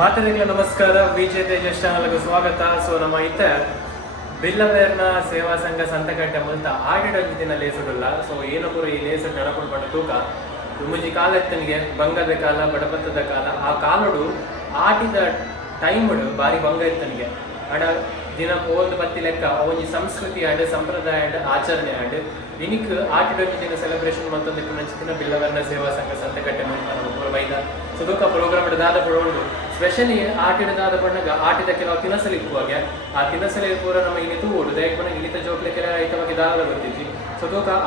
ಮಾತರಿಗಳ ನಮಸ್ಕಾರ, ವಿಜಯ ತೇಜಸ್ ಸ್ವಾಗತ. ಸೊ, ನಮ್ಮ ಇತ್ತ ಬಿಲ್ಲವೇರ್ನ ಸೇವಾ ಸಂಘ ಸಂತಕಟ್ಟೆ ಮುಲ್ತ ಆಡಿಡೊಂದು ದಿನ ಲೇಸುಡುಲ್ಲ ಸೊ ಏನೊಬ್ಬರು ಈ ಲೇಸು ನಡಕೊಂಡು ಬಂದ ತೂಕ ಮುಂಜಿ ಕಾಲೆತ್ತನಿಗೆ ಬಂಗದ ಕಾಲ, ಬಡಪತ್ತದ ಕಾಲ, ಆ ಕಾಲುಡು ಆಟಿದ ಟೈಮ್ ಬಾರಿ ಬಂಗ ಇತ್ತನಿಗೆ ಅಡ, ದಿನ ಓದ್ ಬತ್ತಿ ಲೆಕ್ಕ ಒಂಜಿ ಸಂಸ್ಕೃತಿ ಆಡ್, ಸಂಪ್ರದಾಯ ಆಡ್, ಆಚರಣೆ ಆಡ್ ಇನಿಕ್ ಆಟಿಡೊಂದು ದಿನ ಸೆಲೆಬ್ರೇಷನ್ ಮತ್ತೊಂದು ನಂಚಿನ ಬಿಲ್ಲವೇರ್ನ ಸೇವಾ ಸಂಘ ಸಂತಕಟ್ಟೆ ಮುಲ್ತ ನಮ್ಮ ಬೈದ ಸುದುಕ ಪ್ರೋಗ್ರಾಮ್ ದಾದ ಉಂಡು ಸ್ಪೆಷಲಿ ಆಟಿಡ ದಾದ ಬಣ್ಣಗ ಆಟಿದ ಕೆಲವು ತಿನಸಲಿ ಆ ತಿನಸಲಿ ಪೂರ ನಮ್ಮ ಇನ್ನಿತು ಓಡು ದಯಕ್ ಇನ್ನಿತ ಜೋಕ್ಲೆ ಕೆಲ ಐತ ಬಗ್ಗೆ ದಾದ ಗೊತ್ತಿದ್ವಿ.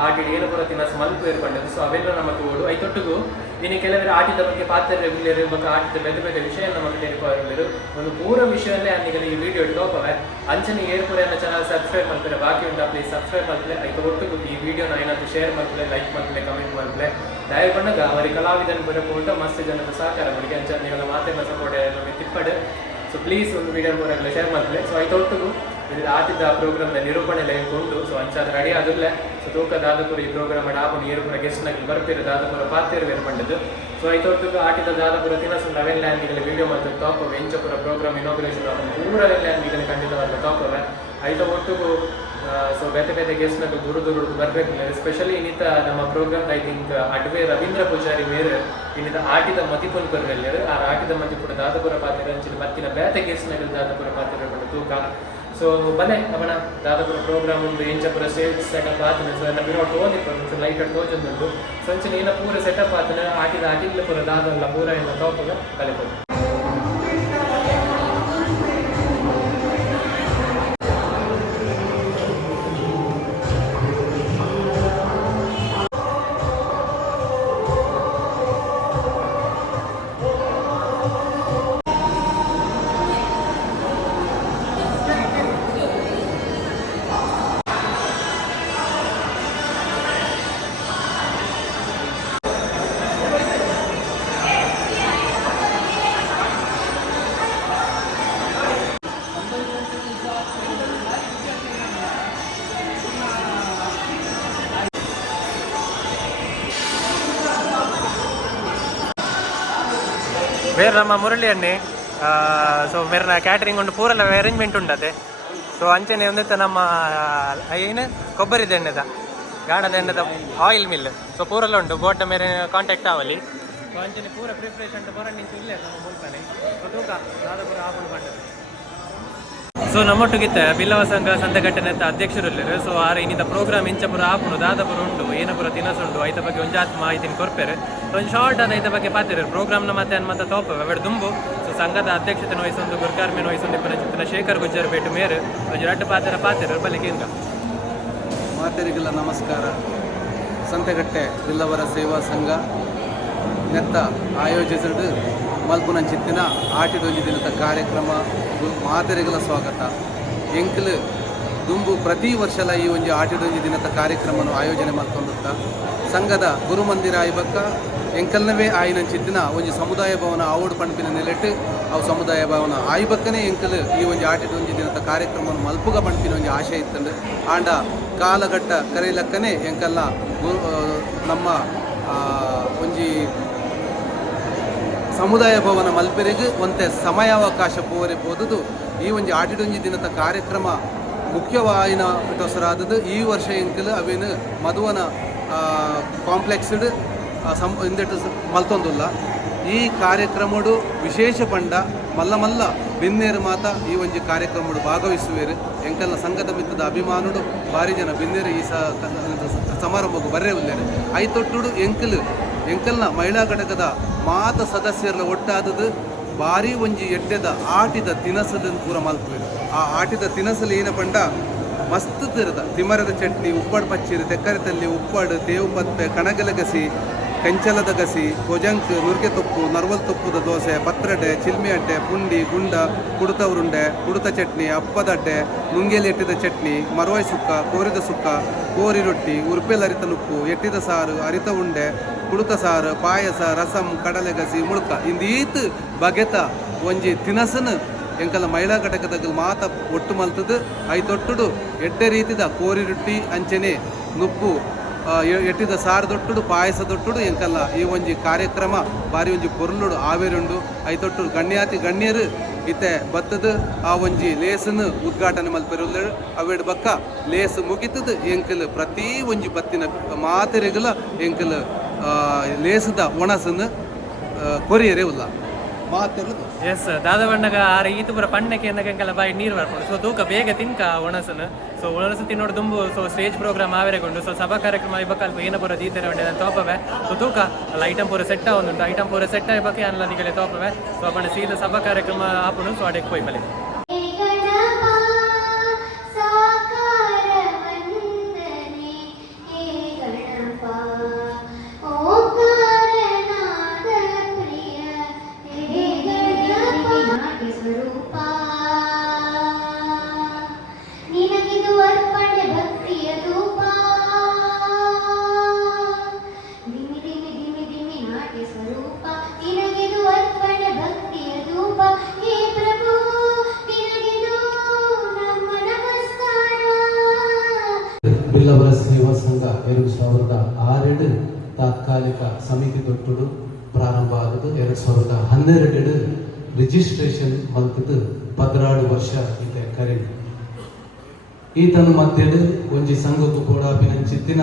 ಆಟಿಡ ಏನು ಕೂಡ ತಿನ್ನ ಮಲ್ಪು ಏರ್ಪಂಡದು. ಸೊ ಅವೆಲ್ಲ ನಮಗೆ ಓಡು ಐತೊಟ್ಟಿಗೂ ಇನ್ನು ಕೆಲವರು ಆಟಿದ ಬಗ್ಗೆ ಪಾತ್ರ ರೆಗ್ಯುಲರ್ ಬಗ್ಗೆ ಆಟಿದ ಬೇರೆ ಬೇರೆ ವಿಷಯ ನಮಗೆ ತೆರಿಪಾರು ಒಂದು ಪೂರ ವಿಷಯವನ್ನೇ ಅನ್ನಿಗೆ ಈ ವಿಡಿಯೋ ಇಟ್ಕೋಪವೆ ಅಂಚನೆ ಏರ್ಪುರ ಚಾನಲ್ ಸಬ್ಸ್ಕ್ರೈಬ್ ಮಾಡ್ತಾರೆ ಬಾಕಿ ಉಂಟು ಪ್ಲೀಸ್ ಸಬ್ಸ್ಕ್ರೈಬ್ ಮಾಡ್ತಾರೆ ಐತೆ ಒಟ್ಟಿಗೂ ಈ ವಿಡಿಯೋನ ಏನಾದರೂ ಶೇರ್ ಮಾಡ್ತಾರೆ ಲೈಕ್ ಮಾಡ್ತಾರೆ ಕಮೆಂಟ್ ಮಾಡ್ತಾರೆ ದಯ ಬಂದಾಗ ಅವರಿಗೆ ಕಲಾವಿದನ ಬರಬಹುದು ಮಸ್ತ್ ಜನದ ಸಹಕಾರ ಮಾಡಿ ಅಂಚನೆ ಮಾತೆ ಮಸ ಸಪೋರ್ಟ್ ನಮಗೆ ತಿಪ್ಪಡೆ. ಸೊ ಪ್ಲೀಸ್ ಒಂದು ವಿಡಿಯೋ ಮೂರಾಗಲೇ ಶೇರ್ ಮಾಡ್ತಾರೆ ಸೊ ಐತೆ ಒಟ್ಟಿಗೂ ಇದು ಪ್ರೋಗ್ರಾಮ್ ಪ್ರೋಗ್ರಾಮ್ನ ನಿರೂಪಣೆ ಲೈನ್ ಉಂಟು ಸೊ ಅಂಚಾದ ರೆಡಿ ಆದಿಲ್ಲ ಸೊ ತೂಕ ದಾದಪುರ ಈ ಪ್ರೋಗ್ರಾಮ್ ಆಪುನ ಏರುಪುರ ಗೆಸ್ಟ್ ನಾಗಿ ಬರ್ತೀರಿ, ದಾದಪುರ ಪಾತಿರು ಬೇರೆ ಬಂದದ್ದು ಸೊ ಐತೊಟ್ಟಿಗೂ ಆಟಿದ ದಾದಪುರ ತಿನಸು ಅವೆಲ್ಲ ಲ್ಯಾಂಡಿಗಳ ವಿಡಿಯೋ ಮತ್ತು ತಾಪವೆ ಎಂಚಪುರ ಪ್ರೋಗ್ರಾಮ್ ಇನಾಗ್ರೇಷನ್ ಪೂರವೆಲ್ಲ ಅಂದಿಗೆ ಖಂಡಿತವಾದ ತಾಪವೆ ಐತ ಒಟ್ಟಿಗೂ ಸೊ ಬೇತೆ ಬೇತೆ ಗೆಸ್ಟ್ನಾಗ ದೂರ ದೂರ ಬರ್ಬೇಕು. ಸ್ಪೆಷಲಿ ಇನ್ನಿತ ನಮ್ಮ ಪ್ರೋಗ್ರಾಮ್ ಐ ಥಿಂಕ್ ಅಡ್ವೆ ರವೀಂದ್ರ ಪೂಜಾರಿ ಮೇರೆ ಇನ್ನಿತ ಆಟಿದ ಮತಿಪುನ್ ಬರ್ವೆಲ್ಲರು ಆ ಆಟಿದ ಮತಿಪುರ ದಾದಪುರ ಪಾತ್ರ ಅಂಚಿನ ಮತ್ತಿನ ಬೇತೆ ಗೆಸ್ಟ್ನಾಗ ದಾದಪುರ ಪಾತ್ರ ತೂಕ ಸೊ ಬನ್ನಿ ನಮ್ಮಣ್ಣ ದಾದಪುರ ಪ್ರೋಗ್ರಾಮ್ ಒಂದು ಎಂಚಪುರ ಸ್ಟೇಜ್ ಸೆಟಪ್ ಆತನೆ. ಸೊ ಎಲ್ಲ ಬಿನೋಟ್ ತೋದಿತ್ತು ಲೈಟ್ ಅಡ್ ತೋಜೊಂದುಂಟು ಸಂಚಿನ ಏನ ಪೂರ ಸೆಟಪ್ ಆತನ. ಆಟಿದ ಆಟಿಗ್ಲ ಪೂರ ದಾದಲ್ಲ ಪೂರ ಎಲ್ಲ ತೋಪದ ಕಲಿಬೋದು ಬೇರೆ ನಮ್ಮ ಮುರಳಿ ಅಣ್ಣಿ ಸೊ ಮೇರೆ ಕ್ಯಾಟ್ರಿಂಗ್ ಉಂಟು ಪೂರೆಲ್ಲ ಅರೇಂಜ್ಮೆಂಟ್ ಉಂಟದೆ. ಸೊ ಅಂಚನೆ ಒಂದಿತ್ತ ನಮ್ಮ ಏನು? ಕೊಬ್ಬರಿದ ಎಣ್ಣೆದ, ಗಾಣದ ಎಣ್ಣೆದ ಆಯಿಲ್ ಮಿಲ್ ಸೊ ಪೂರೆಲ್ಲ ಉಂಟು ಬೋಟ ಮೇರೆ ಕಾಂಟ್ಯಾಕ್ಟ್ ಆವಲಿ ಸೊ ಅಂಚನೆ ಪೂರ ಪ್ರಿಪ್ರೇಷನ್ ಬರೋಣ, ನಿಂತು ಇಲ್ಲೇ ನಮ್ಮ ಸೊ ತೂಕ ದಾದಪುರ ಆಪುಂಡು ಬಂಡದು ಸೊ ನಮ್ಮೊಟ್ಟಿಗಿತ್ತ ಬಿಲ್ಲವ ಸಂಘ ಸಂತೆಗಟ್ಟೆನೆತ್ತ ಅಧ್ಯಕ್ಷರು ಸೊ ಆರ ಇನ್ನಿತ ಪ್ರೋಗ್ರಾಮ್ ಇಂಚಪುರ ಆಪುರು ದಾದಪುರ ಉಂಟು. ಏನಪುರ ತಿನಸುಂಡು ಐತ ಬಗ್ಗೆ ಒಂಜಾತ್ ಮಾಹಿತಿನ ಕೊರ್ಪೆರು ಒಂದು ಶಾರ್ಟ್ ಆದ ಐತ ಬಗ್ಗೆ ಪಾತಿರು ಪ್ರೋಗ್ರಾಮ್ನ ಮತ್ತೆ ಅನ್ಮತ ತೋಪ ಅವೆಡ್ ದುಂಬು. ಸೊ ಸಂಘದ ಅಧ್ಯಕ್ಷತೆ ವಹಿಸೊಂದು ಗುರ್ಕಾರ್ಮಿನ ವಹಿಸೊಂದು ಇಪ್ಪನ ಚಿತ್ರ ಶೇಖರ್ ಗುಜ್ಜರ್ ಭೇಟಿ ಮೇರು. ಒಂದು ರಟ್ಟು ಪಾತ್ರ ಪಾತಿರು ಕೇಂದ್ರ. ಮಾತೆರಿಗೆಲ್ಲ ನಮಸ್ಕಾರ. ಸಂತೆಗಟ್ಟೆ ಬಿಲ್ಲವರ ಸೇವಾ ಸಂಘ ನೆತ್ತ ಆಯೋಜಿಸಿದ ಮಲ್ಪುನಂಚಿತ್ತಿನ ಆಟಿಡೊಂಜಿ ದಿನದ ಕಾರ್ಯಕ್ರಮ ಮಾದರಿಗಳ ಸ್ವಾಗತ. ಎಂಕಲ್ ದುಂಬು ಪ್ರತಿ ವರ್ಷಲ ಈ ಒಂಜಿ ಆಟಿಡೊಂಜಿ ದಿನದ ಕಾರ್ಯಕ್ರಮವನ್ನು ಆಯೋಜನೆ ಮಾಡ್ಕೊಂಡಿದ್ದ ಸಂಘದ ಗುರುಮಂದಿರ ಆಯ್ಬಕ್ಕ. ಎಂಕಲ್ನವೇ ಆಯ್ನಂಚಿತ್ತಿನ ಒಂಜಿ ಸಮುದಾಯ ಭವನ ಆವೋಡ್ ಪಂಪಿನ ನೆಲೆಟ್ ಅವು ಸಮುದಾಯ ಭವನ ಆಯ್ಬಕ್ಕನೇ ಎಂಕಲ್ ಈ ಒಂಜಿ ಆಟಿದೊಂಜಿ ದಿನದ ಕಾರ್ಯಕ್ರಮವನ್ನು ಮಲ್ಪುಗ ಪಂಪಿನ ಒಂಜಿ ಆಶೆ ಇತ್ತಂಡು ಆಂಡ ಕಾಲಘಟ್ಟ ಕರೆಯಲಕ್ಕನೆ ಆ, ನಮ್ಮ ಒಂಜಿ ಸಮುದಾಯ ಭವನ ಮಲ್ಪೆರೆಗ್ ಒಂತೆ ಸಮಯಾವಕಾಶ ಪೋರೆ ಪೋದುದು ಈ ಒಂಜಿ ಆಟಿಡೊಂಜಿ ದಿನದ ಕಾರ್ಯಕ್ರಮ ಮುಖ್ಯವಾಯಿನ ಪಿಟೋಸರಾದದು ಈ ವರ್ಷ ಎಂಕಲು ಅವೇನು ಮಧುವನ ಕಾಂಪ್ಲೆಕ್ಸ್ಡ್ ಸಂ ಇಂದೆಟ್ ಮಲ್ತೊಂದುಲ್ಲ. ಈ ಕಾರ್ಯಕ್ರಮಡು ವಿಶೇಷ ಪಂಡ ಮಲ್ಲ ಮಲ್ಲ ಬಿನ್ನೇರು ಮಾತ ಈ ಒಂಜಿ ಕಾರ್ಯಕ್ರಮಡು ಭಾಗವಹಿಸುವೇರು. ಎಂಕಲ್ನ ಸಂಘದ ಮಿತ್ತದ ಅಭಿಮಾನುಡು ಭಾರಿ ಜನ ಬಿನ್ನೇರು ಈ ಸಮಾರಂಭಕ್ಕೆ ಬರ್ರೆ ಉಲ್ಲೇರು ಐತೊಟ್ಟುಡು ಎಂಕಲ್ ಎಂಕಲ್ನ ಮಹಿಳಾ ಘಟಕದ ಮಾತ ಸದಸ್ಯರ ಒಟ್ಟಾದದು ಭಾರಿ ಒಂಜಿ ಎಡ್ಡೆದ ಆಟಿದ ತಿನಸದ ಪೂರ ಮಲ್ಪುವೆರು ಆ ಆಟಿದ ತಿನಸಲು ಏನ ಪಂಡ ಮಸ್ತ್ ತಿರದ. ತಿಮರದ ಚಟ್ನಿ, ಉಪ್ಪಡ್ ಪಚ್ಚಿರು ತೆಕ್ಕರೆತಲ್ಲಿ ಉಪ್ಪಡ್, ತೇವು ಪತ್ತೆ ಕಣಗಲಗಸಿ ಕೆಂಚಲದ ಗಸಿ ಕೊಜಂಕ್ ನುರ್ಗೆ ತೊಪ್ಪು, ನರ್ವಲ್ ತೊಪ್ಪುದ ದೋಸೆ ಪತ್ರಡೆ ಚಿಲ್ಮಿ ಅಡ್ಡೆ, ಪುಂಡಿ, ಗುಂಡ, ಕುಡುತ ಉರುಂಡೆ, ಕುಡುತ ಚಟ್ನಿ, ಅಪ್ಪದ ಅಡ್ಡೆ, ನುಂಗೇಲಿ ಎಟ್ಟಿದ ಚಟ್ನಿ, ಮರವಾಯಿ ಸುಕ್ಕ, ಕೋರಿದ ಸುಕ್ಕ, ಕೋರಿ ರೊಟ್ಟಿ, ಉರ್ಪೆಲ್ ಅರಿತ ನುಪ್ಪು, ಎಟ್ಟಿದ ಸಾರು, ಅರಿತ ಉಂಡೆ, ಕುಡುತ ಸಾರು, ಪಾಯಸ, ರಸಂ, ಕಡಲೆ ಗಸಿ, ಮುಳುಕ. ಇಂದೀತ್ ಬಗೆತ ಒಂಜಿ ತಿನಸನ್ ಎಂಕಲ ಮಹಿಳಾ ಘಟಕದ ಮಾತ ಒಟ್ಟು ಮಲ್ತದು ಐತೊಟ್ಟುಡು ಎಡ್ಡೆ ರೀತಿದ ಕೋರಿ ರೊಟ್ಟಿ, ಅಂಚನೆ, ನುಪ್ಪು ಎಟ್ಟಿದ ಸಾರು ದೊಟ್ಟುಡು ಪಾಯಸ ದೊಟ್ಟುಡು ಎಂಕಲ್ಲ ಈ ಒಂಜಿ ಕಾರ್ಯಕ್ರಮ ಬಾರಿ ಒಂಜಿ ಪೊರ್ಲುಡು ಆವೇರುಂಡು ಐತೊಟ್ಟು ಗಣ್ಯಾತಿ ಗಣ್ಯರು ಇತ್ತೆ ಬತ್ತದ, ಆ ಒಂಜಿ ಲೇಸನ್ನು ಉದ್ಘಾಟನೆ ಮಲ್ಪೆರುಲ್ಲೆರು ಅವೆಡ್ ಬಕ್ಕ ಲೇಸ್ ಮುಗಿತದ ಎಂಕಲ್ ಪ್ರತಿ ಒಂಜಿ ಬತ್ತಿನ ಮಾತೆರೆಗಲ ಎಂಕಲ್ ಲೇಸದ ಒಣಸನ್ನು ಕೊರಿಯರೇ ಉಲ್ಲ. ಎಸ್ ದಾದ ಬಣ್ಣಗ ಆರ ಈತು ಪೂರ ಪಣ್ಣಕ್ಕೆ ಎಂದಕ್ಕೆಲ್ಲ ಬಾಯಿ ನೀರು ಬರ್ಕೊಂಡು ಸೊ ತೂಕ ಬೇಗ ತಿನ್ಕ ಒಣಸನ ಸೊ ಒಣಸು ತಿನ್ನೋಡು ದುಂಬು ಸೊ ಸ್ಟೇಜ್ ಪ್ರೋಗ್ರಾಮ್ ಆವೇರೆಗೊಂಡು. ಸೊ ಸಭಾ ಕಾರ್ಯಕ್ರಮ ಇಬ್ಬಕಲ್ಪ ಏನ ಪೂರ ದೀತೆರೆ ಉಂಡೆ ನಾನು ತೋಪವೆ. ಸೊ ತೂಕ, ಅಲ್ಲ ಐಟಮ್ ಪೂರ ಸೆಟ್ ಒಂದುಂಟು ಐಟಮ್ ಪೂರ ಸೆಟ್ ಇಬ್ಬಕ್ಕೆ ಅಲ್ಲ ನಿಗಲೆ ತೋಪವೆ. ಸೊ ಅಪ್ಪಣ ಸೀದಾ ಸಭಾ ಕಾರ್ಯಕ್ರಮ ಆಪುನು ಸೊ ಅಡೆಗೆ ಪೋಯ್ ಬಲೆ. ಸಮಿತಿ ದೊಟ್ಟುಡು ಪ್ರಾರಂಭ ಆದದ್ದು ಎರಡ್ ಸಾವಿರದ ಹನ್ನೆರಡು ರಿಜಿಸ್ಟ್ರೇಷನ್ ಬಂತದ್ದು ಪದ್ರಾಡು ವರ್ಷ ಇದೆ ಕರೆ ಈತನ ಮಧ್ಯೆ ಒಂಜಿ ಸಂಘಕ್ಕೂ ಕೂಡ ಅಭಿನಂಚಿತ್ತಿನ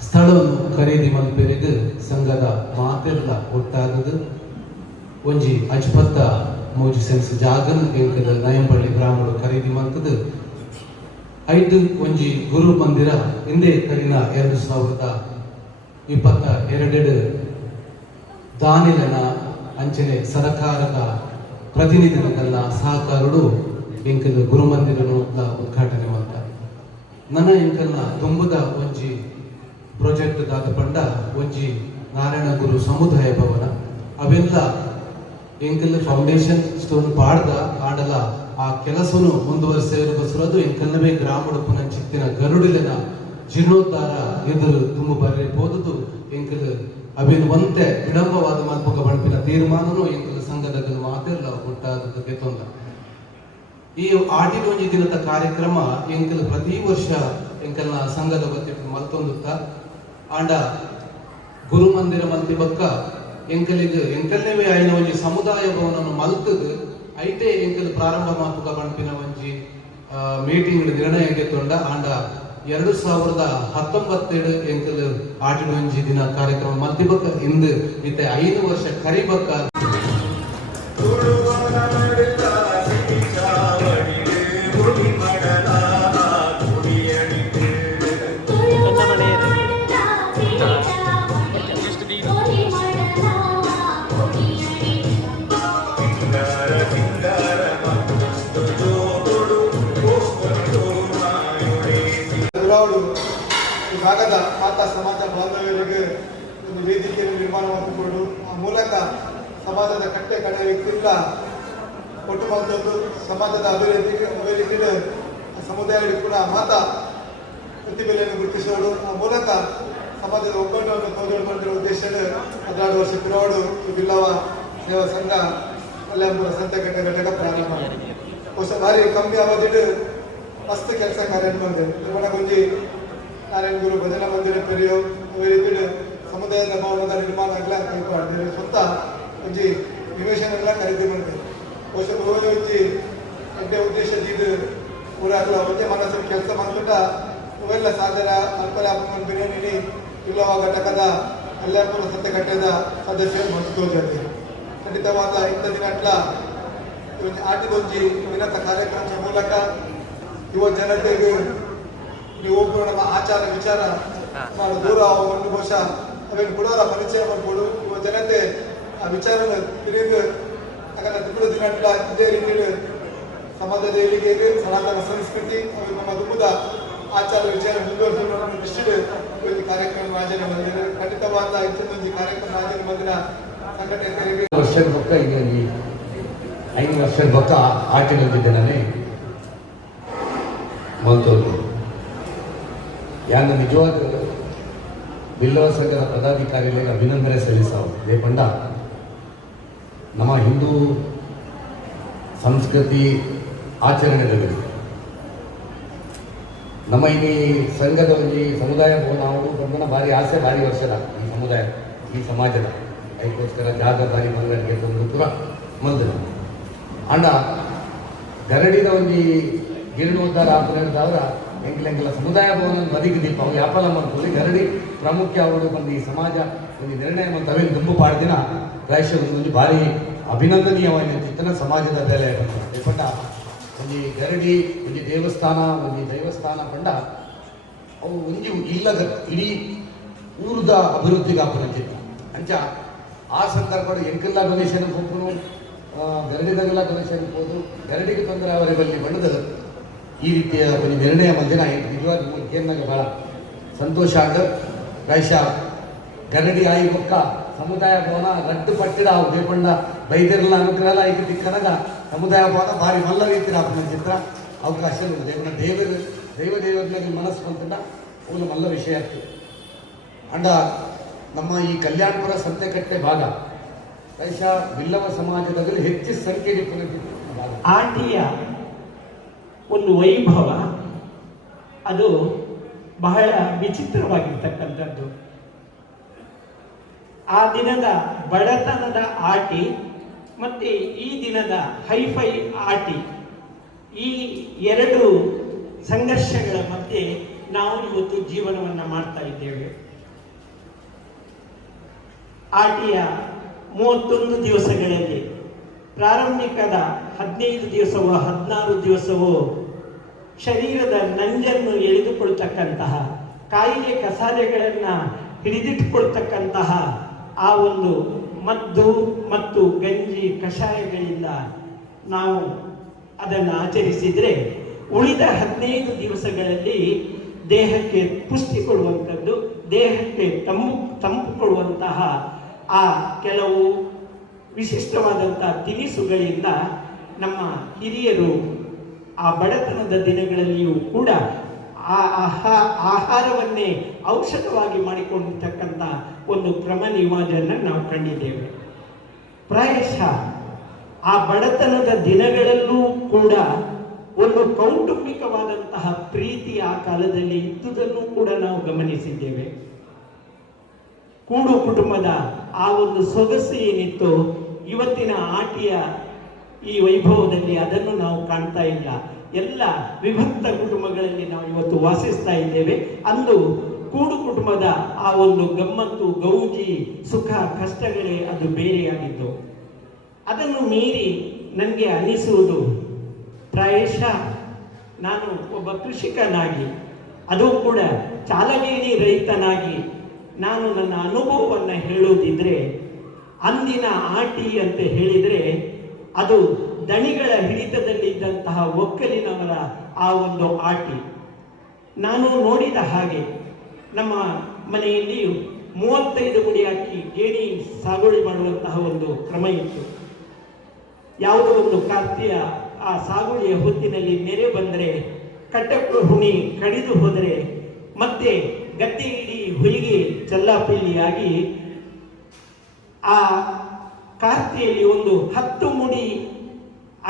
ಸ್ಥಳವನ್ನು ಖರೀದಿ ಮಲ್ಪೆರೆದು ಸಂಘದ ಮಾತೆಲ್ಲ ಒಟ್ಟಾಗದು ಒಂಜಿ ಅಜ್ಪತ್ತ ಮೋಜಿ ಸೆನ್ಸ್ ಜಾಗನ್ ಎಂಕದ ನಯಂಪಳ್ಳಿ ಗ್ರಾಮಗಳು ಖರೀದಿ ಮಲ್ತದು ಐದು ಒಂಜಿ ಗುರು ಮಂದಿರ ಹಿಂದೆ ತಡಿನ ಎರಡು ಸಾವಿರದ ಇಪ್ಪತ್ತ ಎರಡೆರಡು ದಾನಿಲನ ಅಂಚನೆ ಸರಕಾರದ ಪ್ರತಿನಿಧಿಗಳ ಸಹಕಾರಡು ಎಂಕಲ್ ಗುರು ಮಂದಿರನು ಉದ್ಘಾಟನೆ ಮಾಡ್ತ ನನ್ನ ಎಂಕಲ್ನ ತುಂಬದ ಒಂಜಿ ಪ್ರಾಜೆಕ್ಟ್ ದಾದ ಪಂಡ ಒಂಜಿ ನಾರಾಯಣ ಗುರು ಸಮುದಾಯ ಭವನ. ಅವೆಲ್ಲ ಎಂಕಲ್ ಫೌಂಡೇಶನ್ ಸ್ಟೋನ್ ಪಾಡ್ದ ಆಡಲ ಆ ಕೆಲಸವನ್ನು ಮುಂದುವರಿಸಿರೋದು ಅದು ಗ್ರಾಮಡು ಗ್ರಾಮಡಪ್ಪನ ಚಿತ್ತಿನ ಗರುಡಿಲಿನ ಜೀರ್ಣೋದ್ಧಾರ ಎದುರು ತುಂಬ ಬರಲಿ ಹೋದದು ಎಂಕಲ್ ಅಭಿನವಂತೆ ಒಂತೆ ವಿಳಂಬವಾದ ಮಾತುಕ ಬಣಪಿನ ತೀರ್ಮಾನನು ಎಂಕಲ್ ಸಂಘದ ಮಾತೆಲ್ಲ ಉಂಟಾದಕ್ಕೆ ತೊಂದರೆ. ಈ ಆಟಿನ ದಿನದ ಕಾರ್ಯಕ್ರಮ ಎಂಕಲ್ ಪ್ರತಿ ವರ್ಷ ಎಂಕಲ್ನ ಸಂಘದ ಬಗ್ಗೆ ಮಲ್ತೊಂದುತ್ತ ಆಂಡ ಗುರು ಮಂದಿರ ಮಲ್ತಿ ಬಕ್ಕ ಎಂಕಲಿಗೆ ಎಂಕಲ್ನೇವೇ ಆಯ್ನ ಒಂಜಿ ಸಮುದಾಯ ಭವನವನ್ನು ಮಲ್ತದು ಐಟೆ ಎಂಕಲ್ ಪ್ರಾರಂಭ ಮಾತುಕ ಪಂಪಿನ ಒಂಜಿ ಮೀಟಿಂಗ್ ನಿರ್ಣಯಕ್ಕೆ ತೊಂಡ ಆಂಡ ಎರಡು ಸಾವಿರದ ಹತ್ತೊಂಬತ್ತೆರಡು ಎಂಕಲ್ ಆಟಿನ ಒಂಜಿ ದಿನ ಕಾರ್ಯಕ್ರಮ ಮಲ್ತಿ ಇಂದ್ ಇಂದು ಇತ್ತೆ ಐದು ವರ್ಷ ಕರಿಬಕ್ಕ ಗುರಾವಳು ಈ ಭಾಗದ ಮಾತಾ ಸಮಾಜ ಬಾಂಧವ್ಯರಿಗೆ ಒಂದು ವೇದಿಕೆಯನ್ನು ನಿರ್ಮಾಣ ಮಾಡಿಕೊಂಡು ಆ ಮೂಲಕ ಸಮಾಜದ ಕಟ್ಟೆ ಕಡೆ ವ್ಯಕ್ತಿಗಳ ಮತ್ತೊಂದು ಸಮಾಜದ ಅಭಿವೃದ್ಧಿಗೆ ಅಭಿವೃದ್ಧಿಗೆ ಸಮುದಾಯಗಳು ಕೂಡ ಮಾತಾ ಪ್ರತಿಭೆಯನ್ನು ಗುರುತಿಸೋಡು ಆ ಮೂಲಕ ಸಮಾಜದ ಒಗ್ಗಟ್ಟನ್ನು ತೋರಿಕೊಂಡಿರುವ ಉದ್ದೇಶದ ಹದಿನಾರು ವರ್ಷ ಪಿರೋಡು ಬಿಲ್ಲವ ಸೇವಾ ಸಂಘ ಕಲ್ಯಾಣಪುರ ಸಂತೆಕಟ್ಟ ಘಟಕ ಪ್ರಾರಂಭ. ಹೊಸ ಬಾರಿ ಕಮ್ಮಿ ಅವಧಿಡು ಮಸ್ತ್ ಕೆಲಸ ಕಾರ್ಯ ಬಂದೆ ನಿರ್ಮಾಣ ಗುಂಜಿ, ನಾರಾಯಣ ಗುರು, ಭಜನಾ ಮಂದಿರ, ಪೆರಿಯೋ ರೀತಿ ಸಮುದಾಯದ ಭವನದ ನಿರ್ಮಾಣ ಎಲ್ಲ ಕೈಗೊಂಡಿದ್ದೇವೆ ಸ್ವಂತ ಒಂಜಿ ನಿವೇಶನ ಎಲ್ಲ ಖರೀದಿ ಹೊಸ ಗೋವಿ ಒಂಜಿ ಎಡ್ಡೆ ಉದ್ದೇಶ ಇದು ಊರಾಗಲ ಒಂದೇ ಮನಸ್ಸಿನ ಕೆಲಸ ಮಾಡ್ಬಿಟ್ಟ ಇವೆಲ್ಲ ಸಾಧನ ಅಲ್ಪಲಾಭ ಬಿರಿಯಾನಿ ಇಲ್ಲವ ಘಟಕದ ಅಲ್ಲಾಪುರ ಸತ್ಯಘಟ್ಟದ ಸದಸ್ಯರು ತೋಜದೆ ಖಂಡಿತವಾದ ಇಂಥ ದಿನ ಆಟದೊಂಜಿ ವಿನತ ಕಾರ್ಯಕ್ರಮದ ಮೂಲಕ ಯುವ ಜನತೆಗೆ ನೀವು ನಮ್ಮ ಆಚಾರ ವಿಚಾರ ಸುಮಾರು ದೂರ ಒಂದು ವರ್ಷ ಅವೇನು ಕೊಡೋರ ಪರಿಚಯ ಮಾಡ್ಕೊಡು ಯುವ ಜನತೆ ಆ ವಿಚಾರನ ತಿಳಿದು ಹಾಗಾದ್ರೆ ತಿಂಗಳು ದಿನ ಅಟ್ಲ ಇದೇ ರೀತಿ ಸಮಾಜದ ಏಳಿಗೆಗೆ ಸನಾತನ ಸಂಸ್ಕೃತಿ ಅವರು ನಮ್ಮ ದುಮ್ಮದ ಆಚಾರ ವಿಚಾರ ಮುಂದುವರಿಸಲು ದೃಷ್ಟಿಡು ಇವತ್ತು ಕಾರ್ಯಕ್ರಮ ಆಚರಣೆ ಬಂದಿದೆ ಖಂಡಿತವಾದ ಇಂಥದ್ದೊಂದು ಕಾರ್ಯಕ್ರಮ ಆಚರಣೆ ಬಂದಿನ ಸಂಘಟನೆಗಳಿಗೆ ವರ್ಷದ ಪಕ್ಕ ಈಗ ಐದು ವರ್ಷದ ಪಕ್ಕ ಆಟಿನೊಂದಿದ್ದೇನೆ ಮಲ್ತೋದು ಯಾಂಗ ನಿಜವಾದ ಬಿಲ್ಲವ ಸಂಘದ ಪದಾಧಿಕಾರಿಗಳಿಗೆ ಅಭಿನಂದನೆ ಸಲ್ಲಿಸಾವು ಇದೇ ಪಂಡ, ನಮ್ಮ ಹಿಂದೂ ಸಂಸ್ಕೃತಿ ಆಚರಣೆಗಳಲ್ಲಿ ನಮ್ಮ ಇಲ್ಲಿ ಸಂಘದ ಒಂಜಿ ಸಮುದಾಯ ಅವರು ಬಂದನ ಭಾರಿ ಆಸೆ, ಭಾರಿ ವರ್ಷದ ಈ ಸಮುದಾಯ, ಈ ಸಮಾಜದ. ಅದಕ್ಕೋಸ್ಕರ ಜಾಗ ಭಾರಿ ತಂದು ಪುರ ಮಂದಿರ. ಅಂಡ ಗರಡಿದ ಒಂಜಿ ಜೀರ್ಣೋದ್ಧಾರ ಆಪುನಂದವರ ಎಂಗಿಲೆಂಗಿಲ ಸಮುದಾಯ ಭವನ ಬದಿಗೆ ದೀಪ. ಅವು ವ್ಯಾಪಾರ ಮಾಡ್ಕೊಳ್ಳಿ ಗರಡಿ, ಪ್ರಾಮುಖ್ಯ ಅವರು ಬಂದು ಈ ಸಮಾಜ ಒಂದು ನಿರ್ಣಯ ಮತ್ತು ಅವೇನು ದುಂಬು ಪಾಡ್ದಿನ ಒಂದು ಭಾರಿ ಅಭಿನಂದನೀಯವಾಗಿ ಚಿತ್ತನ ಸಮಾಜದ ಬೆಲೆ ಪಟ್ಟ ಒಂದು ಗರಡಿ, ಒಂದು ದೇವಸ್ಥಾನ, ಒಂದು ದೈವಸ್ಥಾನ ಪಂಡ ಅವು ಒಂದು ಇಲ್ಲದ ಇಡೀ ಊರದ ಅಭಿವೃದ್ಧಿಗೆ ಆಪುನಂಚಿತ್ತ ಅಂಚ ಆ ಸಂದರ್ಭ ಎಂಕೆಲ್ಲ ಗಣೇಶನ ಹೋಗ್ರು ಗರಡಿದಾಗೆಲ್ಲ ಡೊನೇಷನ್ ಹೋದ್ರು. ಗರಡಿಗೆ ತೊಂದರೆ ಅವರಿಗೆ ಬಲ್ಲಿ ಬಣ್ಣದ ಈ ರೀತಿಯ ಒಂದು ನಿರ್ಣಯ ಮಂದಿನ ನಿಜವಾಗ್ಲೂ ನನಗೆ ಬಹಳ ಸಂತೋಷ ಆಗ ಪ್ರಾಯಶಃ ಗರಡಿ ಪಕ್ಕ ಸಮುದಾಯ ಭವನ, ರಡ್ಡು ಪಟ್ಟಿಡ ಅವು ಬೇಪಂಡ ಬೈದಿರಲ್ಲ ಅನುಗ್ರಹ ಐತಿ ಕನಗ ಸಮುದಾಯ ಭವನ, ಭಾರಿ ಮಲ್ಲ ರೀತಿ ಆಪನ ಚಿತ್ರ. ಅವಕಾಶ ದೇವನ ದೇವರು, ದೈವ ದೇವರಿಗೆ ಮನಸ್ಸು ಬಂತಂಡ. ಅವನು ಮಲ್ಲ ವಿಷಯ ಆಗ್ತದೆ ಅಂಡ ನಮ್ಮ ಈ ಕಲ್ಯಾಣಪುರ ಸಂತೆಕಟ್ಟೆ ಭಾಗ ಪ್ರಾಯಶಃ ಬಿಲ್ಲವ ಸಮಾಜದಲ್ಲಿ ಹೆಚ್ಚು ಸಂಖ್ಯೆಯಲ್ಲಿ ಪುನಃ ಆಟಿಯ ಒಂದು ವೈಭವ, ಅದು ಬಹಳ ವಿಚಿತ್ರವಾಗಿರ್ತಕ್ಕಂಥದ್ದು. ಆ ದಿನದ ಬಡತನದ ಆಟಿ ಮತ್ತೆ ಈ ದಿನದ ಹೈಫೈ ಆಟಿ, ಈ ಎರಡು ಸಂಘರ್ಷಗಳ ಮಧ್ಯೆ ನಾವು ಇವತ್ತು ಜೀವನವನ್ನು ಮಾಡ್ತಾ ಇದ್ದೇವೆ. ಆಟಿಯ ಮೂವತ್ತೊಂದು ದಿವಸಗಳಲ್ಲಿ ಪ್ರಾರಂಭಿಕದ ಹದಿನೈದು ದಿವಸವೋ ಹದಿನಾರು ದಿವಸವೋ ಶರೀರದ ನಂಜನ್ನು ಎಳೆದುಕೊಳ್ತಕ್ಕಂತಹ, ಕಾಯಿಲೆ ಕಸಾಲೆಗಳನ್ನು ಹಿಡಿದಿಟ್ಟುಕೊಳ್ತಕ್ಕಂತಹ ಆ ಒಂದು ಮದ್ದು ಮತ್ತು ಗಂಜಿ ಕಷಾಯಗಳಿಂದ ನಾವು ಅದನ್ನು ಆಚರಿಸಿದರೆ ಉಳಿದ ಹದಿನೈದು ದಿವಸಗಳಲ್ಲಿ ದೇಹಕ್ಕೆ ಪುಷ್ಟಿ ಕೊಡುವಂಥದ್ದು, ದೇಹಕ್ಕೆ ತಂಪು ತಂಪು ಕೊಡುವಂತಹ ಆ ಕೆಲವು ವಿಶಿಷ್ಟವಾದಂಥ ತಿನಿಸುಗಳಿಂದ ನಮ್ಮ ಹಿರಿಯರು ಆ ಬಡತನದ ದಿನಗಳಲ್ಲಿಯೂ ಕೂಡ ಆ ಆಹಾ, ಆಹಾರವನ್ನೇ ಔಷಧವಾಗಿ ಮಾಡಿಕೊಂಡಿರ್ತಕ್ಕಂಥ ಒಂದು ಕ್ರಮ ನಿವಾಜನ್ನು ನಾವು ಕಂಡಿದ್ದೇವೆ. ಪ್ರಾಯಶಃ ಆ ಬಡತನದ ದಿನಗಳಲ್ಲೂ ಕೂಡ ಒಂದು ಕೌಟುಂಬಿಕವಾದಂತಹ ಪ್ರೀತಿ ಆ ಕಾಲದಲ್ಲಿ ಇದ್ದುದನ್ನು ಕೂಡ ನಾವು ಗಮನಿಸಿದ್ದೇವೆ. ಕೂಡು ಕುಟುಂಬದ ಆ ಒಂದು ಸೊಗಸು ಏನಿತ್ತು, ಇವತ್ತಿನ ಆಟಿಯ ಈ ವೈಭವದಲ್ಲಿ ಅದನ್ನು ನಾವು ಕಾಣ್ತಾ ಇಲ್ಲ. ಎಲ್ಲ ವಿಭಕ್ತ ಕುಟುಂಬಗಳಲ್ಲಿ ನಾವು ಇವತ್ತು ವಾಸಿಸ್ತಾ ಇದ್ದೇವೆ. ಅಂದು ಕೂಡು ಕುಟುಂಬದ ಆ ಒಂದು ಗಮ್ಮತ್ತು, ಗೌಜಿ, ಸುಖ, ಕಷ್ಟಗಳೇ ಅದು ಬೇರೆಯಾಗಿತ್ತು ಅದನ್ನು ಮೀರಿ ನನಗೆ ಅನಿಸುವುದು ಪ್ರಾಯಶಃ ನಾನು ಒಬ್ಬ ಕೃಷಿಕನಾಗಿ, ಅದು ಕೂಡ ಚಾಲಗೇರಿ ರೈತನಾಗಿ ನಾನು ನನ್ನ ಅನುಭವವನ್ನು ಹೇಳೋದಿದ್ರೆ ಅಂದಿನ ಆಟಿ ಅಂತ ಹೇಳಿದರೆ ಅದು ದಣಿಗಳ ಹಿಡಿತದಲ್ಲಿದ್ದಂತಹ ಒಕ್ಕಲಿನವರ ಆ ಒಂದು ಆಟಿ. ನಾನು ನೋಡಿದ ಹಾಗೆ ನಮ್ಮ ಮನೆಯಲ್ಲಿ ಮೂವತ್ತೈದು ಗುಡಿ ಅಕ್ಕಿ ಗೇಣಿ ಸಾಗುವಳಿ ಮಾಡುವಂತಹ ಒಂದು ಕ್ರಮ ಇತ್ತು. ಯಾವುದೋ ಒಂದು ಕಾರ್ತಿಯ ಆ ಸಾಗುವಳಿಯ ಹೊತ್ತಿನಲ್ಲಿ ನೆರೆ ಬಂದರೆ ಕಟ್ಟಕ್ಕೆ ಹುಣಿ ಕಡಿದು ಹೋದರೆ ಮತ್ತೆ ಗದ್ದೆ ಇಡೀ ಹುಯಿಗೆ ಚಲ್ಲಾಪಿಲ್ಲಿಯಾಗಿ ಆ ಕಾರ್ತಿಯಲ್ಲಿ ಒಂದು ಹತ್ತು ಮುಡಿ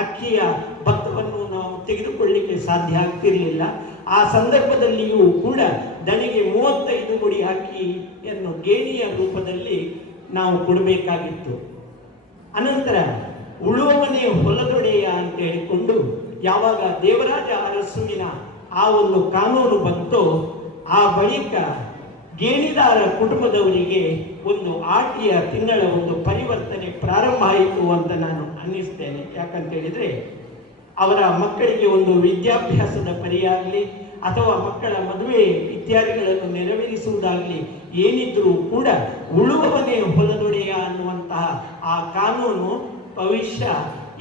ಅಕ್ಕಿಯ ಭತ್ತವನ್ನು ನಾವು ತೆಗೆದುಕೊಳ್ಳಿಕ್ಕೆ ಸಾಧ್ಯ ಆಗ್ತಿರಲಿಲ್ಲ. ಆ ಸಂದರ್ಭದಲ್ಲಿಯೂ ಕೂಡ ದನಿಗೆ ಮೂವತ್ತೈದು ಮುಡಿ ಅಕ್ಕಿಯನ್ನು ಗೇಣಿಯ ರೂಪದಲ್ಲಿ ನಾವು ಕೊಡಬೇಕಾಗಿತ್ತು. ಅನಂತರ ಉಳುವ ಮನೆಯ ಹೊಲದೊಡೆಯ ಅಂತ ಹೇಳಿಕೊಂಡು ಯಾವಾಗ ದೇವರಾಜ ಅರಸುವಿನ ಆ ಒಂದು ಕಾನೂನು ಬಂತೋ, ಆ ಬಳಿಕ ಗೇಣಿದಾರ ಕುಟುಂಬದವರಿಗೆ ಒಂದು ಆಟಿಯ ತಿಂಗಳ ಒಂದು ಪರಿವರ್ತನೆ ಪ್ರಾರಂಭ ಆಯಿತು ಅಂತ ನಾನು ಅನ್ನಿಸ್ತೇನೆ. ಯಾಕಂತ ಹೇಳಿದ್ರೆ, ಅವರ ಮಕ್ಕಳಿಗೆ ಒಂದು ವಿದ್ಯಾಭ್ಯಾಸದ ಪರಿಯಾಗಲಿ ಅಥವಾ ಮಕ್ಕಳ ಮದುವೆ ಇತ್ಯಾದಿಗಳನ್ನು ನೆರವೇರಿಸುವುದಾಗಲಿ ಏನಿದ್ರೂ ಕೂಡ ಉಳುವವನೇ ಹೊಲದೊಡೆಯ ಅನ್ನುವಂತಹ ಆ ಕಾನೂನು ಭವಿಷ್ಯ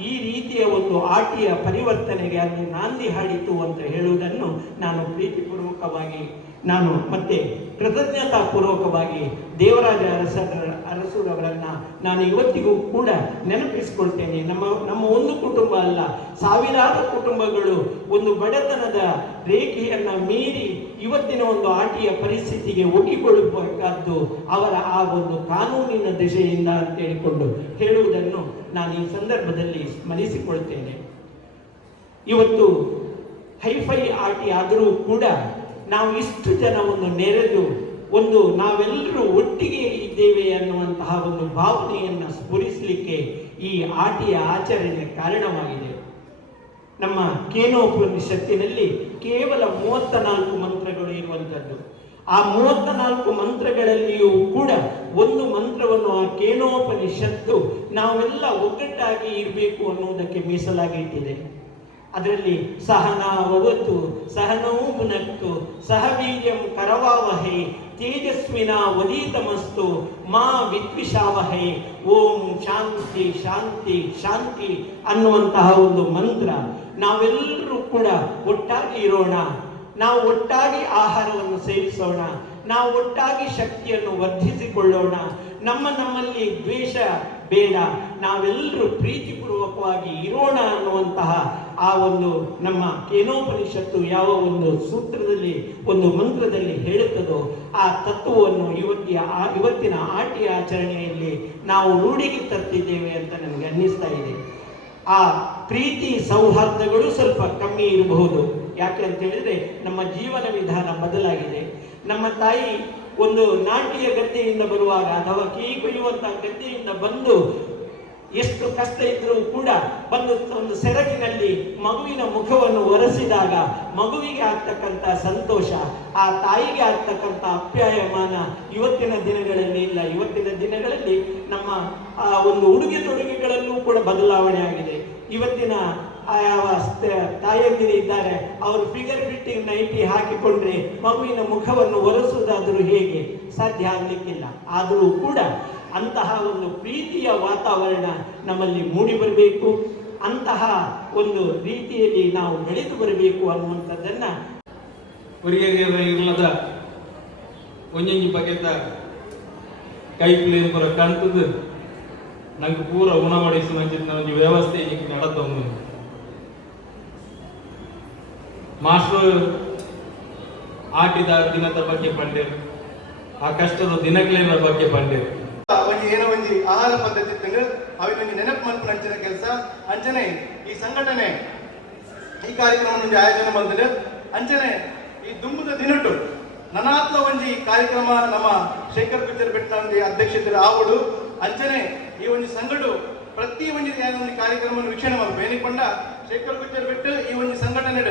ಈ ರೀತಿಯ ಒಂದು ಆಟಿಯ ಪರಿವರ್ತನೆಗೆ ಅದು ನಾಂದಿ ಹಾಡಿತು ಅಂತ ಹೇಳುವುದನ್ನು ನಾನು ಪ್ರೀತಿಪೂರ್ವಕವಾಗಿ ನಾನು ಮತ್ತೆ ಕೃತಜ್ಞತಾಪೂರ್ವಕವಾಗಿ ದೇವರಾಜ ಅರಸರ ಅರಸುರವರನ್ನ ನಾನು ಇವತ್ತಿಗೂ ಕೂಡ ನೆನಪಿಸಿಕೊಳ್ತೇನೆ. ನಮ್ಮ ನಮ್ಮ ಒಂದು ಕುಟುಂಬ ಅಲ್ಲ, ಸಾವಿರಾರು ಕುಟುಂಬಗಳು ಒಂದು ಬಡತನದ ರೇಖೆಯನ್ನ ಮೀರಿ ಇವತ್ತಿನ ಒಂದು ಆಟಿಯ ಪರಿಸ್ಥಿತಿಗೆ ಒಗ್ಗಿಕೊಳ್ಳಬೇಕಾದ್ದು ಅವರ ಆ ಒಂದು ಕಾನೂನಿನ ದಿಶೆಯಿಂದ ಅಂತ ಹೇಳಿಕೊಂಡು ಹೇಳುವುದನ್ನು ನಾನು ಈ ಸಂದರ್ಭದಲ್ಲಿ ಸ್ಮರಿಸಿಕೊಳ್ತೇನೆ. ಇವತ್ತು ಹೈಫೈ ಆಟಿ ಆದರೂ ಕೂಡ ನಾವು ಇಷ್ಟು ಜನವನ್ನು ನೆರೆದು ಒಂದು ನಾವೆಲ್ಲರೂ ಒಟ್ಟಿಗೆ ಇದ್ದೇವೆ ಅನ್ನುವಂತಹ ಒಂದು ಭಾವನೆಯನ್ನು ಸ್ಫುರಿಸಲಿಕ್ಕೆ ಈ ಆಟಿಯ ಆಚರಣೆ ಕಾರಣವಾಗಿದೆ. ನಮ್ಮ ಕೇನೋಪನಿಷತ್ತಿನಲ್ಲಿ ಕೇವಲ ಮೂವತ್ತ ನಾಲ್ಕು ಮಂತ್ರಗಳು ಇರುವಂಥದ್ದು ಆ ಮೂವತ್ತ ನಾಲ್ಕು ಮಂತ್ರಗಳಲ್ಲಿಯೂ ಕೂಡ ಒಂದು ಮಂತ್ರವನ್ನು ಆ ಕೇನೋಪನಿಷತ್ತು ನಾವೆಲ್ಲ ಒಗ್ಗಟ್ಟಾಗಿ ಇರಬೇಕು ಅನ್ನುವುದಕ್ಕೆ ಮೀಸಲಾಗಿ ಇಟ್ಟಿದೆ ಅದರಲ್ಲಿ ಸಹನೋ ಉಭನಕ್ಕು ಸಹವೀರ್ಯಂ ಕರವಾವಹೆ, ತೇಜಸ್ವಿನ ವದೀತಮಸ್ತು ಮಾ ವಿದ್ವಿಷಾವಹೆ, ಓಂ ಶಾಂತಿ ಶಾಂತಿ ಶಾಂತಿ ಅನ್ನುವಂತಹ ಒಂದು ಮಂತ್ರ. ನಾವೆಲ್ಲರೂ ಕೂಡ ಒಟ್ಟಾಗಿ ಇರೋಣ. ನಾವು ಒಟ್ಟಾಗಿ ಆಹಾರವನ್ನು ಸೇವಿಸೋಣ. ನಾವು ಒಟ್ಟಾಗಿ ಶಕ್ತಿಯನ್ನು ವರ್ಧಿಸಿಕೊಳ್ಳೋಣ. ನಮ್ಮ ನಮ್ಮಲ್ಲಿ ದ್ವೇಷ ಬೇಡ. ನಾವೆಲ್ಲರೂ ಪ್ರೀತಿಪೂರ್ವಕವಾಗಿ ಇರೋಣ ಅನ್ನುವಂತಹ ಆ ಒಂದು ನಮ್ಮ ಕೇನೋಪನಿಷತ್ತು ಯಾವ ಒಂದು ಸೂತ್ರದಲ್ಲಿ, ಒಂದು ಮಂತ್ರದಲ್ಲಿ ಹೇಳುತ್ತದೋ ಆ ತತ್ವವನ್ನು ಇವತ್ತಿಯ ಆ, ಇವತ್ತಿನ ಆಟಿ ಆಚರಣೆಯಲ್ಲಿ ನಾವು ರೂಢಿಗೆ ತರ್ತಿದ್ದೇವೆ ಅಂತ ನನಗೆ ಅನ್ನಿಸ್ತಾ ಇದೆ. ಆ ಪ್ರೀತಿ ಸೌಹಾರ್ದಗಳು ಸ್ವಲ್ಪ ಕಮ್ಮಿ ಇರಬಹುದು. ಯಾಕೆ ಅಂತ ಹೇಳಿದ್ರೆ ನಮ್ಮ ಜೀವನ ವಿಧಾನ ಬದಲಾಗಿದೆ. ನಮ್ಮ ತಾಯಿ ಒಂದು ನಾಟಿಯ ಗದ್ದೆಯಿಂದ ಬರುವಾಗ ಅಥವಾ ಕೀ ಕೊಯ್ಯುವಂತಹ ಗದ್ದೆಯಿಂದ ಬಂದು ಎಷ್ಟು ಕಷ್ಟ ಇದ್ರೂ ಕೂಡ ಬಂದು ಒಂದು ಸೆರಗಿನಲ್ಲಿ ಮಗುವಿನ ಮುಖವನ್ನು ಒರೆಸಿದಾಗ ಮಗುವಿಗೆ ಆಗ್ತಕ್ಕಂಥ ಸಂತೋಷ, ಆ ತಾಯಿಗೆ ಆಗ್ತಕ್ಕಂಥ ಅಪ್ಯಾಯಮಾನ ಇವತ್ತಿನ ದಿನಗಳಲ್ಲಿ ಇಲ್ಲ. ಇವತ್ತಿನ ದಿನಗಳಲ್ಲಿ ನಮ್ಮ, ಆ, ಒಂದು ಉಡುಗೆ ತೊಡುಗೆಗಳಲ್ಲೂ ಕೂಡ ಬದಲಾವಣೆ ಆಗಿದೆ. ಇವತ್ತಿನ ಯಾವ ತಾಯಂದಿರು ಇದ್ದಾರೆ, ಅವರು ಫಿಗರ್ ಫಿಟ್ಟಿಂಗ್ ನೈಟಿ ಹಾಕಿಕೊಂಡ್ರೆ ಮಗುವಿನ ಮುಖವನ್ನು ಒರೆಸುವುದಾದರೂ ಹೇಗೆ? ಸಾಧ್ಯ ಆಗಲಿಕ್ಕಿಲ್ಲ. ಆದರೂ ಕೂಡ ಅಂತಹ ಒಂದು ಪ್ರೀತಿಯ ವಾತಾವರಣ ನಮ್ಮಲ್ಲಿ ಮೂಡಿ ಬರಬೇಕು. ಅಂತಹ ಒಂದು ರೀತಿಯಲ್ಲಿ ನಾವು ಬೆಳೆದು ಬರಬೇಕು ಅನ್ನುವಂಥದ್ದನ್ನ ಇಲ್ಲದ ಒಂಜೊಂಜಿ ಬಗೆತ ಕೈಪಿಲೇನು ಪೂರ ಕಂತದ್ದು ನಂಗೆ ಪೂರ ಒಂದು ವ್ಯವಸ್ಥೆ ನಡತೊಂದು ಮಾಸ್ಟರ್ ಆಟಿದ ದಿನದ ಬಗ್ಗೆ ಪಂಡೇರು ಆ ಕಷ್ಟದ ದಿನಗಳ ಬಗ್ಗೆ ಪಂಡೇರು ಒಂಜಿ ಏನೋ ಒಂಜಿ ಆಹಾರ ಪದ್ಧತಿ ತಂದು ಅವಿನ ಒಂಜಿ ನೆನಪು ಮಲ್ಪನ ಅಂಚನೆ ಕೆಲಸ. ಅಂಚನೆ ಈ ಸಂಘಟನೆ, ಈ ಕಾರ್ಯಕ್ರಮ ಒಂಜಿ ಆಯೋಜನೆ ಬಂದ್ರೆ ಅಂಚನೆ ಈ ದುಂಬುದ ದಿನಟ್ಟು, ನನಾತ್ಲ ಒಂಜಿ ಕಾರ್ಯಕ್ರಮ ನಮ್ಮ ಶೇಖರ್ ಪಿಚ್ಚರ್ ಬೆಟ್ಟ ಅಧ್ಯಕ್ಷತೆ ಆವಡು ಅಂಚನೆ ಈ ಒಂದು ಸಂಘಟು ಪ್ರತಿ ಒಂದು ಕಾರ್ಯಕ್ರಮವನ್ನು ವೀಕ್ಷಣೆ ಮಾಡಬೇಕು. ಏನಿಗೆ ಪಂಡ ಶೇಖರ್ ಗುಜ್ಜರ್ ಬಿಟ್ಟು ಈ ಒಂದು ಸಂಘಟನೆ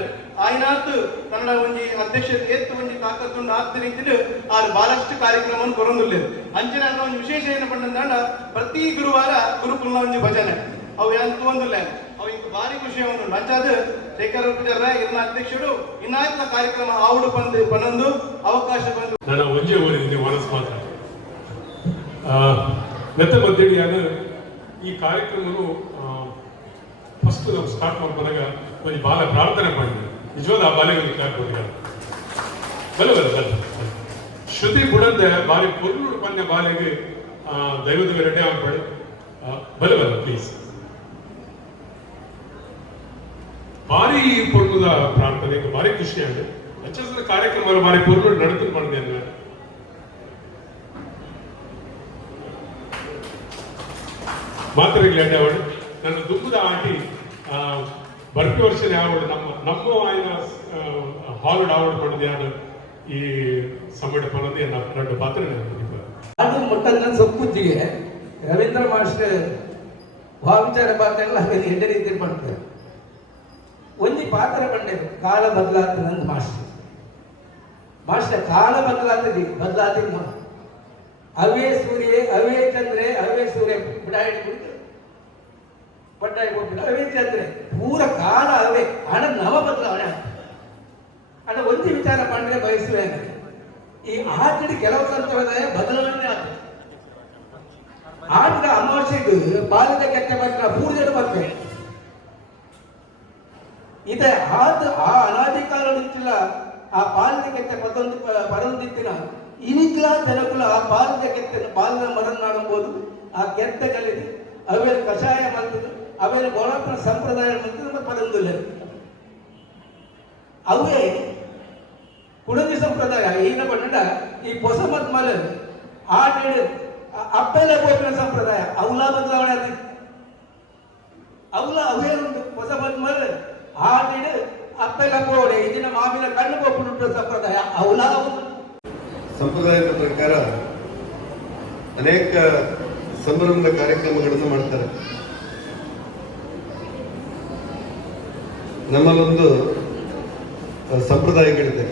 ಆಯ್ನಾತು ಕನ್ನಡ ಒಂಜಿ ಅಧ್ಯಕ್ಷತೆ ಎತ್ತು ಒಂಜಿ ಆದ ಆದ್ರಿಂದ ಆ ಬಹಳಷ್ಟು ಕಾರ್ಯಕ್ರಮವನ್ನು ಕೊರೊಂದುಲ್ಲೇರು. ಅಂಚಿನ ಒಂದು ವಿಶೇಷ ಏನು ಪಂಡ ಪ್ರತಿ ಗುರುವಾರ ಗುರುಕುಲ ಒಂಜಿ ಭಜನೆ. ಅವು ಎಂತ ಒಂದಿಲ್ಲ ಅವು ಇಂಕ ಭಾರಿ ಖುಷಿ ಅವನು ಅಂಚಾದ ಶೇಖರ್ ಗುಜ್ಜರ್ ಇನ್ನ ಅಧ್ಯಕ್ಷರು ಇನ್ನಾಯ್ತ ಕಾರ್ಯಕ್ರಮ ಆವುಡು ಬಂದು ಬಂದು ಅವಕಾಶ ಬಂದು. ನನ್ನ ಒಂಜೆ ಓದಿದ್ದೀನಿ ಈ ಕಾರ್ಯಕ್ರಮನು ಫಸ್ಟ್ ನಾವು ಸ್ಟಾರ್ಟ್ ಮಾಡ್ಕೊಂಡಾಗ ಒಂದು ಬಾಲ ಪ್ರಾರ್ಥನೆ ಮಾಡಿದ್ವಿ. ನಿಜವಾದ ಆ ಬಾಲ್ಯವನ್ನು ಕಾರ್ಯಕ್ರಮ ಬಲ ಬಲ ಶ್ರುತಿ ಬುಡದ್ದೆ ಬಾರಿ ಪೊರ್ಲು ಪನ್ಯ ಬಾಲಿಗೆ ದೈವದ ರೆಡ್ಡಿ ಆಗ್ಬೇಡಿ ಬಲ ಬಲ್ಲ ಪ್ಲೀಸ್ ಭಾರಿ ಪೊರ್ಲುದ ಪ್ರಾರ್ಥನೆ, ಭಾರಿ ಖುಷಿ ಆಗಿದೆ. ಅಚ್ಚದ ಕಾರ್ಯಕ್ರಮ ಬಾರಿ ಪೊರ್ಲು ನಡೆದು ಮಾಡಿದೆ ಅಂದ್ರೆ. ಮಾತ್ರ ಗ್ಲಾಂಡ್ ಅವಳು ನನ್ನ ದುಃಖದ ಆಟಿ ವರ್ಷ ವರ್ಷದ ಅವಾರ್ಡ್ ನಮ್ಮ ನಮ್ಮ ಆಯ್ನ ಹಾಲ್ಡ್ ಅವಾರ್ಡ್ ಪಡೆದ ಯಾರು? ಈ ಪನದಿ ನಾಲ್ಕು ಪಾತ್ರ ಅದು ಮುಟ್ಟಂತ ಸೊಪ್ಪುಜ್ಜಿಗೆ ರವೀಂದ್ರ ಮಾಸ್ಟರ್ ಭಾವಿಚಾರ ಪಾತ್ರ ಎಲ್ಲ ಎಡ್ಡೆ ರೀತಿ ಮಾಡ್ತಾರೆ. ಒಂದಿ ಪಾತ್ರ ಬಂಡೆರು ಕಾಲ ಬದಲಾಗ್ತದೆ ಮಾಸ್ಟರ್. ಮಾಸ್ಟರ್, ಕಾಲ ಬದಲಾತದಿ ಬದಲಾತಿ ಅವೇ ಸೂರ್ಯ, ಅವೇ ಚಂದ್ರೆ, ಅವೇ ಸೂರ್ಯ ಬಿಡಾಡಿ ಕುಡಿತು ಕೊಟ್ಟಿಲ್ಲ ಕೊಟ್ಟು ಅವೇ ಚಂದ್ರೆ ಪೂರ ಕಾಲ ಅವೇ ಹಣ ನವ ಬದಲಾವಣೆ ಅಣ್ಣ ಒಂದು ವಿಚಾರ ಮಾಡಿದ್ರೆ ಬಯಸುವೆ ಈ ಆಟಿನ ಕೆಲವು ಸಂತೋಷ ಬದಲಾವಣೆ ಆಗ್ತದೆ ಆಟಿನ ಅಮಾವಾಸ್ಯೆಗೆ ಬಾಲ್ಯದ ಕೆಟ್ಟ ಮಕ್ಕಳ ಪೂಜೆಡು ಬರ್ತವೆ ಇದೆ ಆದ ಆ ಅನಾದಿ ಕಾಲ ನಿಂತಿಲ್ಲ ಆ ಪಾಲಿನ ಕೆತ್ತೆ ಮತ್ತೊಂದು ಪರೊಂದಿತ್ತಿನ ಇನಿಕ್ಲ ಜನಕುಲ ಆ ಪಾಲಿನ ಕೆತ್ತ ಪಾಲಿನ ಮರನ್ನಾಡಬಹುದು ಆ ಕೆತ್ತ ಕಲಿದು ಅವೇ ಕಷಾಯ ಮಲ್ತದು ಅವೇನು ಗೋಳಪ್ಪನ ಸಂಪ್ರದಾಯ ನಮ್ಮ ಪರಂದುಲ್ಲ ಅವೇ ಕುಡುಗಿ ಸಂಪ್ರದಾಯ, ಈಗಿನ ಬಂಡ ಈ ಹೊಸ ಮತ್ಮಲ ಆ ಅಪ್ಪೆಲ್ಲ ಗೋಪಿನ ಸಂಪ್ರದಾಯ, ಅವಲ ಬದಲಾವಣೆ ಆಗಿದೆ. ಅವಲ, ಅವೇ ಒಂದು ಹೊಸ ಮತ್ಮಲ ಆ ಅಪ್ಪೆಲ್ಲ ಗೋಡೆ ಇದನ್ನ ಮಾವಿನ ಕಣ್ಣು ಗೋಪುರ ಸಂಪ್ರದಾಯ, ಅವಲ ಸಂಪ್ರದಾಯದ ಪ್ರಕಾರ ಅನೇಕ ಸಂಭ್ರಮದ ಕಾರ್ಯಕ್ರಮಗಳನ್ನು ಮಾಡ್ತಾರೆ. ನಮ್ಮಲ್ಲೊಂದು ಸಂಪ್ರದಾಯಗಳಿದೆ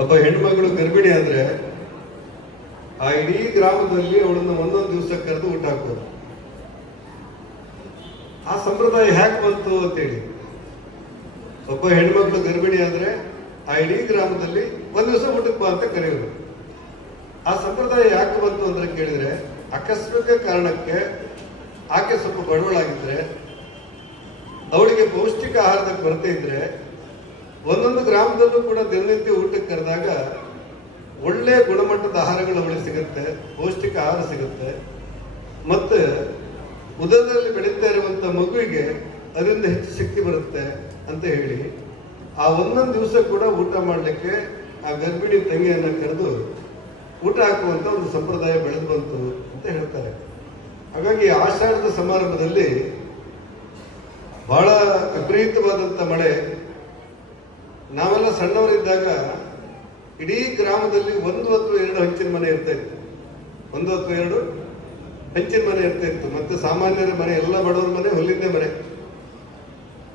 ಒಬ್ಬ ಹೆಣ್ಮಗಳು ಗರ್ಭಿಣಿ ಆದ್ರೆ, ಆ ಇಡೀ ಗ್ರಾಮದಲ್ಲಿ ಅವಳನ್ನು ಒಂದೊಂದು ದಿವಸ ಕರೆದು ಊಟ ಹಾಕೋದು ಆ ಸಂಪ್ರದಾಯ ಹ್ಯಾಕ್ ಬಂತು ಅಂತೇಳಿ. ಒಬ್ಬ ಹೆಣ್ಮಕ್ಳು ಗರ್ಭಿಣಿ ಆದ್ರೆ, ಆ ಇಡೀ ಗ್ರಾಮದಲ್ಲಿ ಒಂದ್ ದಿವಸ ಊಟಕ್ಕೆ ಬಾ ಅಂತ ಕರೆಯೋದು ಆ ಸಂಪ್ರದಾಯ ಯಾಕೆ ಬಂತು ಅಂದ್ರೆ ಕೇಳಿದ್ರೆ, ಆಕಸ್ಮಿಕ ಕಾರಣಕ್ಕೆ ಆಕೆ ಸ್ವಲ್ಪ ಬಡವಳಾಗಿದ್ರೆ ಅವಳಿಗೆ ಪೌಷ್ಟಿಕ ಆಹಾರದ ಕೊರತೆ ಇದ್ರೆ ಒಂದೊಂದು ಗ್ರಾಮದಲ್ಲೂ ಕೂಡ ದಿನನಿತ್ಯ ಊಟಕ್ಕೆ ಕರೆದಾಗ ಒಳ್ಳೆ ಗುಣಮಟ್ಟದ ಆಹಾರಗಳು ಅವಳಿಗೆ ಸಿಗುತ್ತೆ, ಪೌಷ್ಟಿಕ ಆಹಾರ ಸಿಗುತ್ತೆ. ಮತ್ತು ಉದರದಲ್ಲಿ ಬೆಳೀತಾ ಇರುವಂಥ ಮಗುವಿಗೆ ಅದರಿಂದ ಹೆಚ್ಚು ಶಕ್ತಿ ಬರುತ್ತೆ ಅಂತ ಹೇಳಿ ಆ ಒಂದೊಂದು ದಿವಸ ಕೂಡ ಊಟ ಮಾಡಲಿಕ್ಕೆ ಆ ಗರ್ಭಿಣಿ ತಂಗಿಯನ್ನು ಕರೆದು ಊಟ ಹಾಕುವಂಥ ಒಂದು ಸಂಪ್ರದಾಯ ಬೆಳೆದು ಬಂತು ಅಂತ ಹೇಳ್ತಾರೆ. ಹಾಗಾಗಿ ಆಷಾಢದ ಸಮಾರಂಭದಲ್ಲಿ ಬಹಳ ವಿಪರೀತವಾದಂಥ ಮಳೆ. ನಾವೆಲ್ಲ ಸಣ್ಣವರಿದ್ದಾಗ ಇಡೀ ಗ್ರಾಮದಲ್ಲಿ ಒಂದು ಅಥವಾ ಎರಡು ಹಂಚಿನ ಮನೆ ಇರ್ತಾ ಇತ್ತು. ಒಂದು ಅಥವಾ ಎರಡು ಹಂಚಿನ ಮನೆ ಇರ್ತಾ ಇತ್ತು. ಮತ್ತೆ ಸಾಮಾನ್ಯರ ಮನೆ, ಎಲ್ಲ ಬಡವರ ಮನೆ ಹುಲ್ಲಿಂದ ಮನೆ.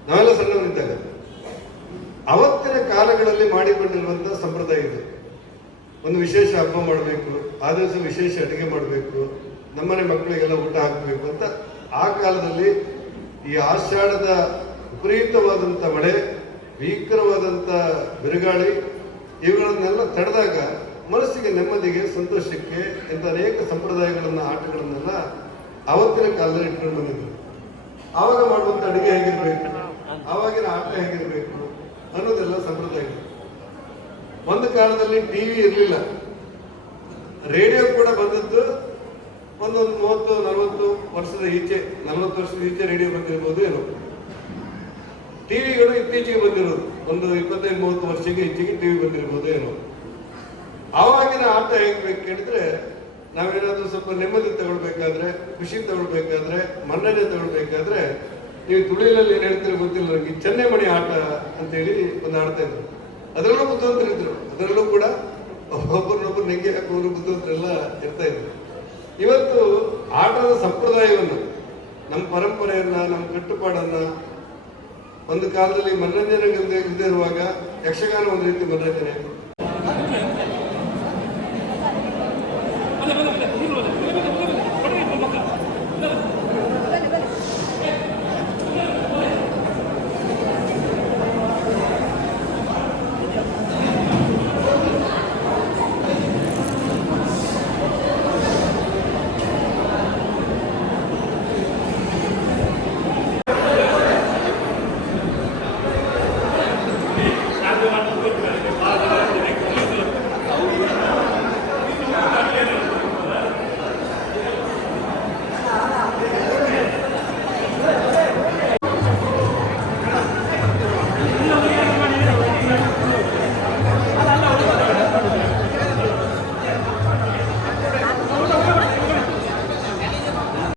ನಾವೆಲ್ಲ ಸಣ್ಣವರಿದ್ದಾಗ. ಅವತ್ತಿನ ಕಾಲಗಳಲ್ಲಿ ಮಾಡಿಕೊಂಡಿರುವಂತಹ ಸಂಪ್ರದಾಯ ಇದು. ಒಂದು ವಿಶೇಷ ಹಬ್ಬ ಮಾಡಬೇಕು, ಆ ದಿವಸ ವಿಶೇಷ ಅಡುಗೆ ಮಾಡಬೇಕು, ನಮ್ಮನೆ ಮಕ್ಕಳಿಗೆಲ್ಲ ಊಟ ಹಾಕಬೇಕು ಅಂತ ಆ ಕಾಲದಲ್ಲಿ ಈ ಆಷಾಢದ ವಿಪರೀತವಾದಂಥ ಮಳೆ ಭೀಕರವಾದಂಥ ಬಿರುಗಾಳಿ, ಇವುಗಳನ್ನೆಲ್ಲ ತಡೆದಾಗ ಮನಸ್ಸಿಗೆ ನೆಮ್ಮದಿಗೆ ಸಂತೋಷಕ್ಕೆ ಇಂಥ ಅನೇಕ ಸಂಪ್ರದಾಯಗಳನ್ನು, ಆಟಗಳನ್ನೆಲ್ಲ ಅವತ್ತಿನ ಕಾಲದಲ್ಲಿ ಇಟ್ಕೊಂಡು ಬಂದಿದ್ದರು. ಆವಾಗ ಮಾಡುವಂಥ ಅಡುಗೆ ಹೇಗಿರಬೇಕು? ಆವಾಗಿನ ಆಟ ಹೇಗಿರಬೇಕು ಅನ್ನೋದೆಲ್ಲ ಸಂಪ್ರದಾಯಗಳು ಒಂದು ಕಾಲದಲ್ಲಿ ಟಿವಿ ಇರಲಿಲ್ಲ. ರೇಡಿಯೋ ಕೂಡ ಬಂದದ್ದು ಒಂದೊಂದು ಮೂವತ್ತು, ನಲವತ್ತು ವರ್ಷದ ಈಚೆ, ನಲವತ್ತು ವರ್ಷದ ಈಚೆ ರೇಡಿಯೋ ಬಂದಿರ್ಬೋದು ಏನೋ. ಟಿವಿಗಳು ಇತ್ತೀಚೆಗೆ ಬಂದಿರೋದು. ಒಂದು ಇಪ್ಪತ್ತೈದು, ಮೂವತ್ತು ವರ್ಷಕ್ಕೆ ಈಚೆಗೆ ಟಿವಿ ಬಂದಿರ್ಬೋದು ಏನೋ. ಆವಾಗಿನ ಆಟ ಹೇಗ್ಬೇಕು ಕೇಳಿದ್ರೆ, ನಾವೇನಾದ್ರೂ ಸ್ವಲ್ಪ ನೆಮ್ಮದಿ ತಗೊಳ್ಬೇಕಾದ್ರೆ, ಖುಷಿ ತಗೊಳ್ಬೇಕಾದ್ರೆ, ಮನ್ನಣೆ ತಗೊಳ್ಬೇಕಾದ್ರೆ ನೀವು ತುಳಿಲಲ್ಲಿ ಏನ್ ಹೇಳ್ತೀರಿ ಗೊತ್ತಿಲ್ಲ ನನಗೆ ಚೆನ್ನೈಮಣಿ ಆಟ ಅಂತೇಳಿ ಒಂದು ಆಡ್ತಾ ಇದ್ರು. ಅದರಲ್ಲೂ ಬುದ್ಧಿವಂತರಿದ್ರು. ಅದರಲ್ಲೂ ಕೂಡ ಒಬ್ಬರನ್ನೊಬ್ಬರು ನೆಗ್ಗೆ ಹಾಕೋರು ಬುದ್ಧಿವಂತರೆಲ್ಲ ಇರ್ತಾ ಇದ್ರು. ಇವತ್ತು ಆಟದ ಸಂಪ್ರದಾಯವನ್ನು, ನಮ್ಮ ಪರಂಪರೆಯನ್ನ, ನಮ್ಮ ಕಟ್ಟುಪಾಡನ್ನ ಒಂದು ಕಾಲದಲ್ಲಿ ಮನರಂಜನೆ ಇಲ್ಲದೆ ಇರುವಾಗ ಯಕ್ಷಗಾನ ಒಂದು ರೀತಿ ಮನರಂಜನೆ